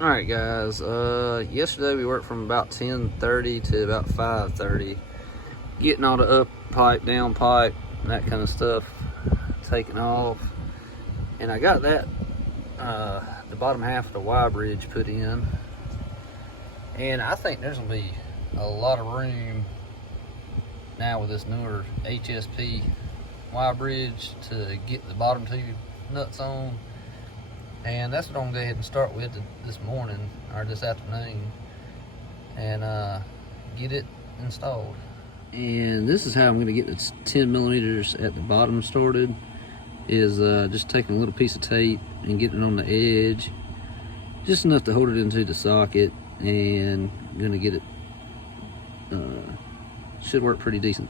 Alright guys, yesterday we worked from about 10:30 to about 5:30, getting all the up pipe, down pipe, that kind of stuff taken off. And I got that, the bottom half of the Y bridge put in. And I think there's gonna be a lot of room now with this newer HSP Y bridge to get the bottom two nuts on. And that's what I'm gonna go ahead and start with this morning or this afternoon and get it installed. And this is how I'm gonna get the 10 millimeters at the bottom started, is just taking a little piece of tape and getting it on the edge, just enough to hold it into the socket, and I'm gonna get it, should work pretty decent.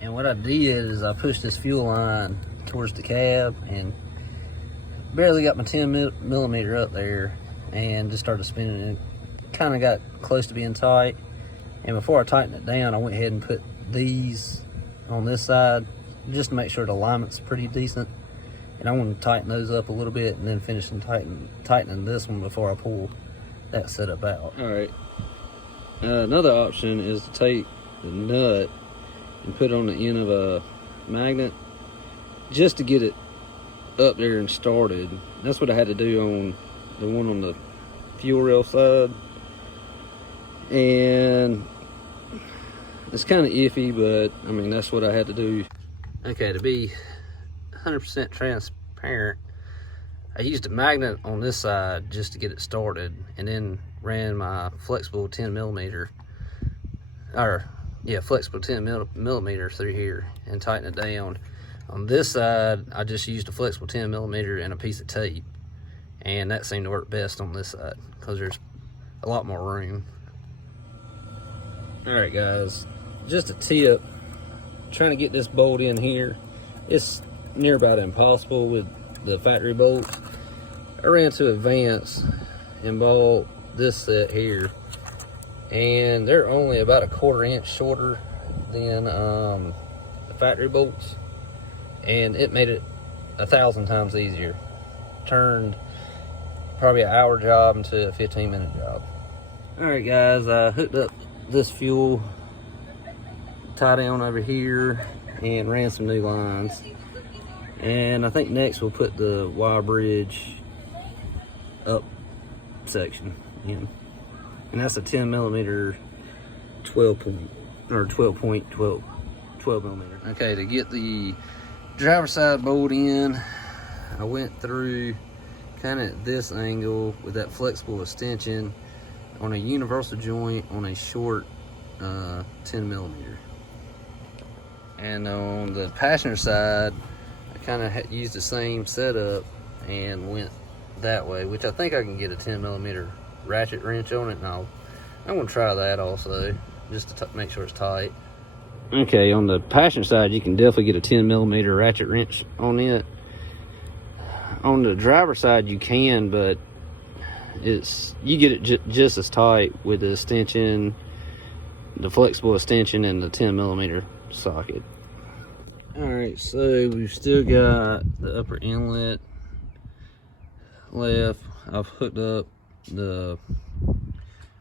And what I did is I pushed this fuel line towards the cab and barely got my 10 millimeter up there and just started spinning it. Kind of got close to being tight, and before I tightened it down, I went ahead and put these on this side just to make sure the alignment's pretty decent. And I want to tighten those up a little bit and then finish and tightening this one before I pull that setup out. All right. Another option is to take the nut and put it on the end of a magnet just to get it up there and started. That's what I had to do on the one on the fuel rail side, and it's kind of iffy, but I mean that's what I had to do. Okay, to be 100% transparent, I used a magnet on this side just to get it started, and then ran my flexible 10 millimeter, or yeah, flexible 10 millimeter through here and tighten it down. On this side, I just used a flexible 10 millimeter and a piece of tape, and that seemed to work best on this side because there's a lot more room. All right, guys, just a tip: trying to get this bolt in here, it's near about impossible with the factory bolts. I ran to Advance and bought this set here, and they're only about a 1/4 inch shorter than the factory bolts. And it made it 1,000 times easier. Turned probably an hour job into a 15-minute job. All right, guys, I hooked up this fuel tie down over here and ran some new lines. And I think next we'll put the Y bridge up section in. And that's a 10 millimeter 12 millimeter. Okay, to get the driver's side bolt in, I went through kind of this angle with that flexible extension on a universal joint on a short 10 millimeter. And on the passenger side, I kind of used the same setup and went that way, which I think I can get a 10 millimeter ratchet wrench on it. And I'm gonna try that also, just to make sure it's tight. Okay, on the passenger side, you can definitely get a 10 millimeter ratchet wrench on it. On the driver's side, you can, but you get it just as tight with the extension, the flexible extension, and the 10 millimeter socket. All right, so we've still got the upper inlet left. I've hooked up the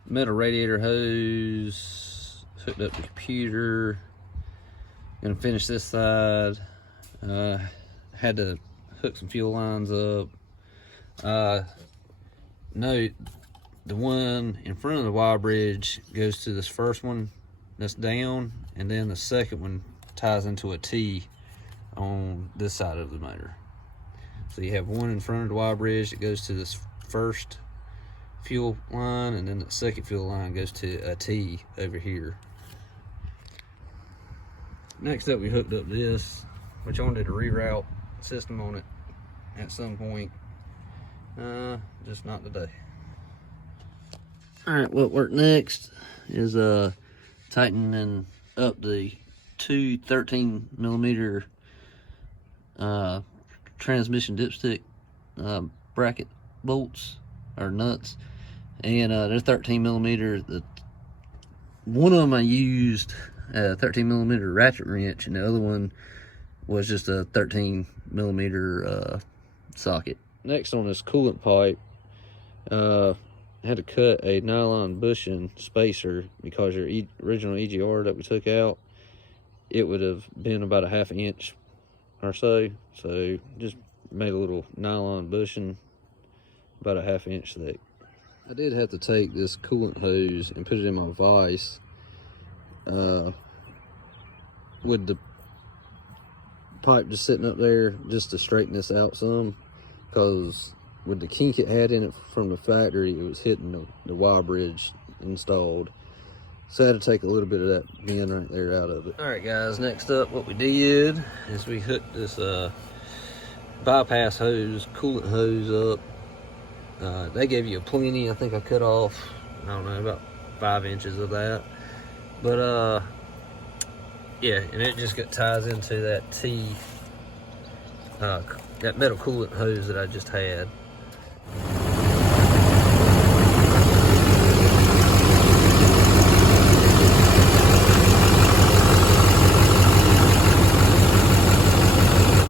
metal radiator hose, hooked up the computer. Gonna finish this side. Had to hook some fuel lines up. Note, the one in front of the Y bridge goes to this first one that's down, and then the second one ties into a T on this side of the motor. So you have one in front of the Y bridge that goes to this first fuel line, and then the second fuel line goes to a T over here. Next up, we hooked up this, which I wanted to reroute system on it at some point, just not today. All right, what worked next is tightening up the two 13 millimeter transmission dipstick bracket bolts or nuts, and they're 13 millimeter. One of them I used a 13 millimeter ratchet wrench, and the other one was just a 13 millimeter socket. Next on this coolant pipe, had to cut a nylon bushing spacer because your original EGR that we took out, it would have been about a 1/2 inch or so. So just made a little nylon bushing about a 1/2 inch thick. I did have to take this coolant hose and put it in my vise with the pipe just sitting up there just to straighten this out some, because with the kink it had in it from the factory, it was hitting the Y bridge installed. So I had to take a little bit of that bend right there out of it. All right, guys, next up, what we did is we hooked this bypass hose, coolant hose up. They gave you a plenty. I think I cut off, I don't know, about 5 inches of that. But yeah, and it just ties into that that metal coolant hose that I just had.